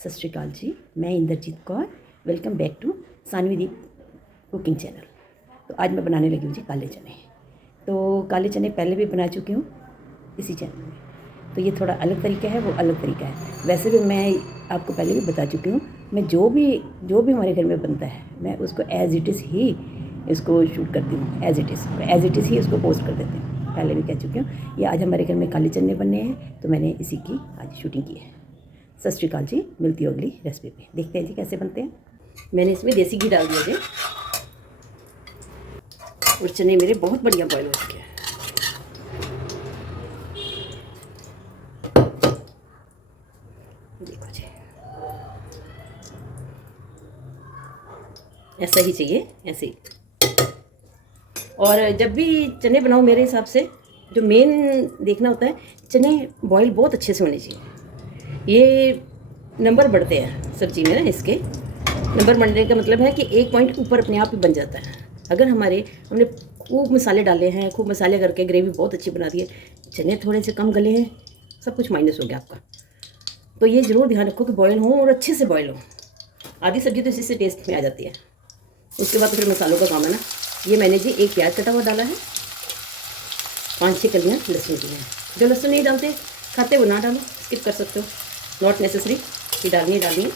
सत श्री अकाल जी, मैं Inderjit Kaur. Welcome back to Saanvi Deep cooking channel. तो आज मैं बनाने लगी हूँ जी काले चने। तो काले चने पहले भी बना चुकी हूँ इसी चैनल में। तो ये थोड़ा अलग तरीका है, वो अलग तरीका है। वैसे भी मैं आपको पहले भी बता चुकी हूँ, मैं जो भी हमारे घर में बनता है मैं उसको एज़ इट इज़ ही इसको शूट करती हूँ। एज़ इट इज़ ही उसको पोस्ट कर देती हूँ। पहले भी कह चुकी हूँ। ये आज हमारे घर में काले चने बनने हैं, तो मैंने इसी की आज शूटिंग की है। सत श्री अकाल जी, मिलती हो अगली रेसिपी पे। देखते हैं जी कैसे बनते हैं। मैंने इसमें देसी घी डाल दिया जी, और चने मेरे बहुत बढ़िया बॉयल हो चुके हैं। देखो जी, ऐसा ही चाहिए, ऐसे ही। और जब भी चने बनाओ मेरे हिसाब से जो मेन देखना होता है, चने बॉयल बहुत अच्छे से होने चाहिए। ये नंबर बढ़ते हैं सब्जी में ना, इसके नंबर बढ़ने का मतलब है कि एक पॉइंट ऊपर अपने आप ही बन जाता है। अगर हमने खूब मसाले डाले हैं, खूब मसाले करके ग्रेवी बहुत अच्छी बना दी है, चने थोड़े से कम गले हैं, सब कुछ माइनस हो गया आपका। तो ये ज़रूर ध्यान रखो कि बॉयल हो और अच्छे से बॉयल हो। आधी सब्जी तो इसी से टेस्ट में आ जाती है। उसके बाद तो फिर मसालों का काम है ना। ये मैंने जी एक प्याज कटा हुआ डाला है, 5-6 कलियाँ लहसुन की हैं। जो लहसुन नहीं डालते खाते वो ना डालो, स्किप कर सकते हो, नॉट नेसेसरी। ये डालनी है।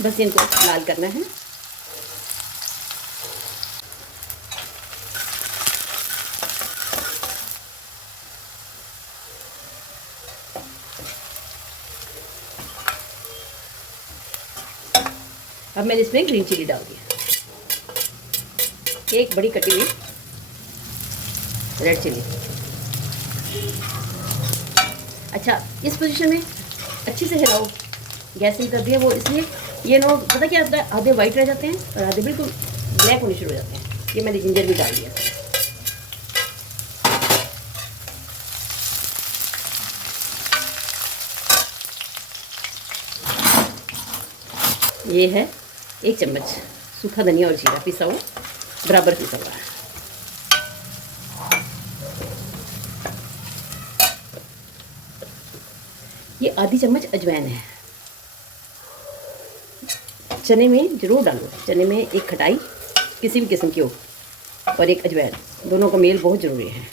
बस इनको लाल करना है। अब मैंने इसमें ग्रीन चिली डाल दिया, एक बड़ी कटी हुई रेड चिली। अच्छा, इस पोजीशन में अच्छे से हिलाओ। गैस नहीं कर दिया वो इसलिए, ये नो पता क्या होता है, आधे वाइट रह जाते हैं और आधे बिल्कुल ब्लैक होने शुरू हो जाते हैं। ये मैंने जिंजर भी डाल दिया। ये है 1 चम्मच सूखा धनिया और जीरा पिसा हुआ, बराबर पिसा हुआ है। ये आधी चम्मच अजवाइन है। चने में ज़रूर डालो, चने में एक खटाई किसी भी किस्म की हो और एक अजवाइन, दोनों का मेल बहुत ज़रूरी है।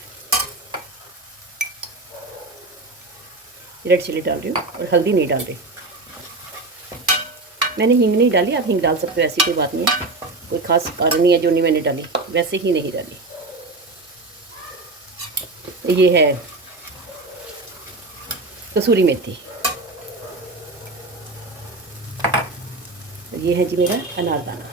रेड चिली डाल रही हूँ और हल्दी नहीं डाल रही। मैंने हींग नहीं डाली, आप हींग डाल सकते हो, ऐसी कोई बात नहीं है, कोई ख़ास कारण नहीं है जो नहीं मैंने डाली, वैसे ही नहीं डाली। ये है कसूरी मेथी, ये है जी मेरा अनारदाना।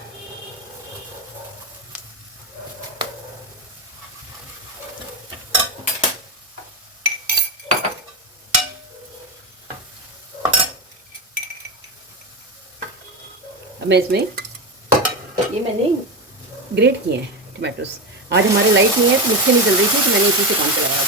अब मैं इसमें ये मैंने ग्रेट किए हैं टमाटोस। आज हमारे लाइट नहीं है तो मिक्सी नहीं चल रही थी, तो मैंने इसी से काम चलाया।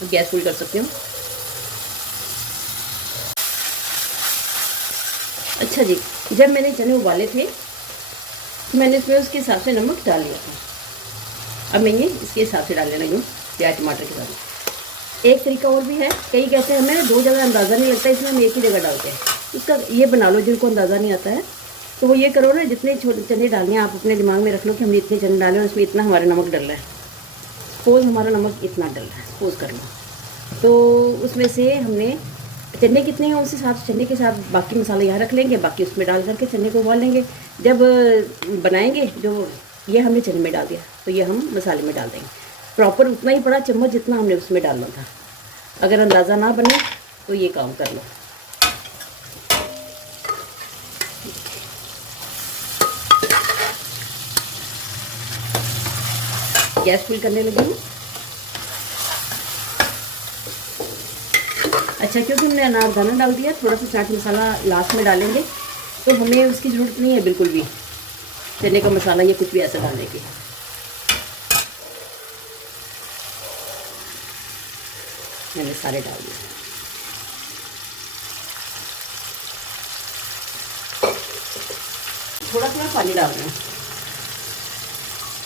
तो गैस फुल कर सकती हूँ। अच्छा जी, जब मैंने चने उबाले थे तो मैंने इसमें उसके हिसाब से नमक डाल लिया था। अब मैं ये इसके हिसाब से डालने लगी हूँ, प्याज टमाटर के साथ। एक तरीका और भी है, कई कहते हैं हमें 2 जगह अंदाज़ा नहीं लगता, इसलिए हम एक ही जगह डालते हैं। उसका ये बना लो, जिनको अंदाज़ा नहीं आता है तो वो ये करो ना, जितने छोटे चने डालने आप अपने दिमाग में रख लो कि हमने इतने चने डाले और इसमें इतना हमारा नमक डल रहा है। सपोज़ हमारा नमक इतना डल रहा है, सपोज़ कर लो, तो उसमें से हमने चने कितने हैं उस हिसाब से चने के साथ बाकी मसाले यहाँ रख लेंगे, बाकी उसमें डाल करके चने को उबाल लेंगे। जब बनाएंगे जो ये हमने चने में डाल दिया तो ये हम मसाले में डाल देंगे। प्रॉपर उतना ही बड़ा चम्मच जितना हमने उसमें डालना था। अगर अंदाज़ा ना बने तो ये काम कर लो। गैस फुल करने लगी हूँ। अच्छा, क्योंकि हमने अनारदाना डाल दिया, थोड़ा सा चाट मसाला लास्ट में डालेंगे तो हमें उसकी ज़रूरत नहीं है बिल्कुल भी, चने का मसाला या कुछ भी ऐसा डालने की। मैंने सारे डाल दिए। थोड़ा थोड़ा पानी डाल रहे हैं।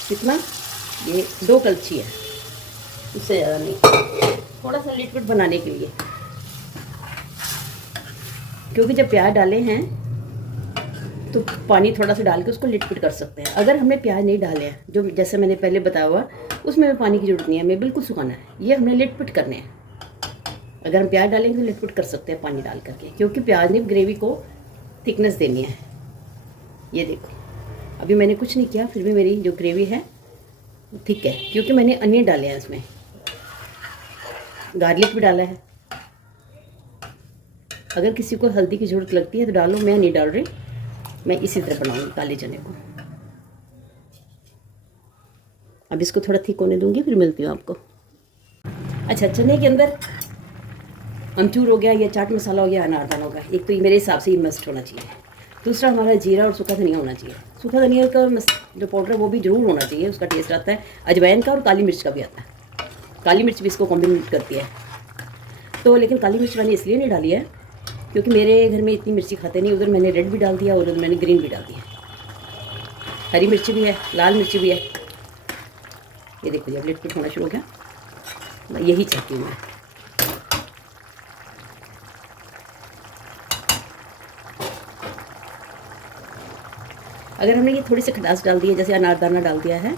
कितना? ये 2 कलछी है, उससे ज़्यादा नहीं, थोड़ा सा लिक्विड बनाने के लिए। क्योंकि जब प्याज डाले हैं तो पानी थोड़ा सा डाल के उसको लिक्विड कर सकते हैं। अगर हमने प्याज नहीं डाले हैं, जो जैसे मैंने पहले बताया हुआ, उसमें पानी की जरूरत नहीं है, हमें बिल्कुल सुखाना है। ये हमने लिक्विड करने हैं। अगर हम प्याज डालेंगे तो लिक्विड कर सकते हैं पानी डाल करके, क्योंकि प्याज ने ग्रेवी को थिकनेस देनी है। ये देखो, अभी मैंने कुछ नहीं किया, फिर भी मेरी जो ग्रेवी है वो थिक है, क्योंकि मैंने अनियन डाले हैं इसमें, गार्लिक भी डाला है। अगर किसी को हल्दी की ज़रूरत लगती है तो डालो, मैं नहीं डाल रही। मैं इसी तरह बनाऊंगी काले चने को। अब इसको थोड़ा थिक होने दूंगी, फिर मिलती हूँ आपको। अच्छा, चने के अंदर अमचूर हो गया, या चाट मसाला हो गया, अनारदाना होगा। एक तो ये मेरे हिसाब से ये मस्ट होना चाहिए। दूसरा हमारा जीरा और सूखा धनिया होना चाहिए। सूखा धनिया का जो पाउडर है वो भी ज़रूर होना चाहिए, उसका टेस्ट आता है। अजवाइन का और काली मिर्च का भी आता है। काली मिर्च भी इसको कॉम्प्लीमेंट करती है। तो लेकिन काली मिर्च मैंने इसलिए नहीं डाली है क्योंकि मेरे घर में इतनी मिर्ची खाते नहीं। उधर मैंने रेड भी डाल दिया और उधर मैंने ग्रीन भी डाल दिया। हरी मिर्ची भी है, लाल मिर्ची भी है। ये देखो, जब लिक्विड होना शुरू हो गया, यही चाहती हूँ मैं। अगर हमने ये थोड़ी सी खटास डाल दी है, जैसे अनारदाना डाल दिया है,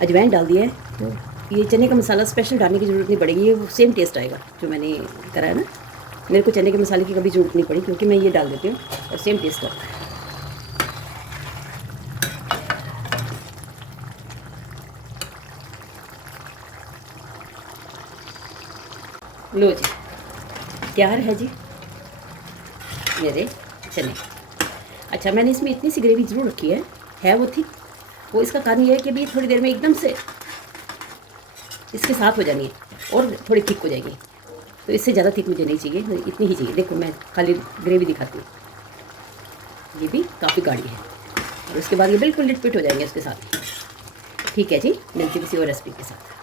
अजवाइन डाल दिया है, तो ये चने का मसाला स्पेशल डालने की ज़रूरत नहीं पड़ेगी। ये सेम टेस्ट आएगा जो मैंने करा है ना। मेरे को चने के मसाले की कभी ज़रूरत नहीं पड़ी, क्योंकि मैं ये डाल देती हूँ और सेम टेस्ट आता है। लो जी, तैयार है जी मेरे चने। अच्छा, मैंने इसमें इतनी सी ग्रेवी ज़रूर रखी है वो थिक। वो इसका कारण ये है कि अभी थोड़ी देर में एकदम से इसके साथ हो जानी है और थोड़ी थिक हो जाएगी। तो इससे ज़्यादा थिक मुझे नहीं चाहिए, इतनी ही चाहिए। देखो, मैं खाली ग्रेवी दिखाती हूँ। ये भी काफ़ी गाढ़ी है और उसके बाद ये बिल्कुल लिटपिट हो जाएंगे इसके साथ। ठीक है जी, मिलती किसी और रेसिपी के साथ।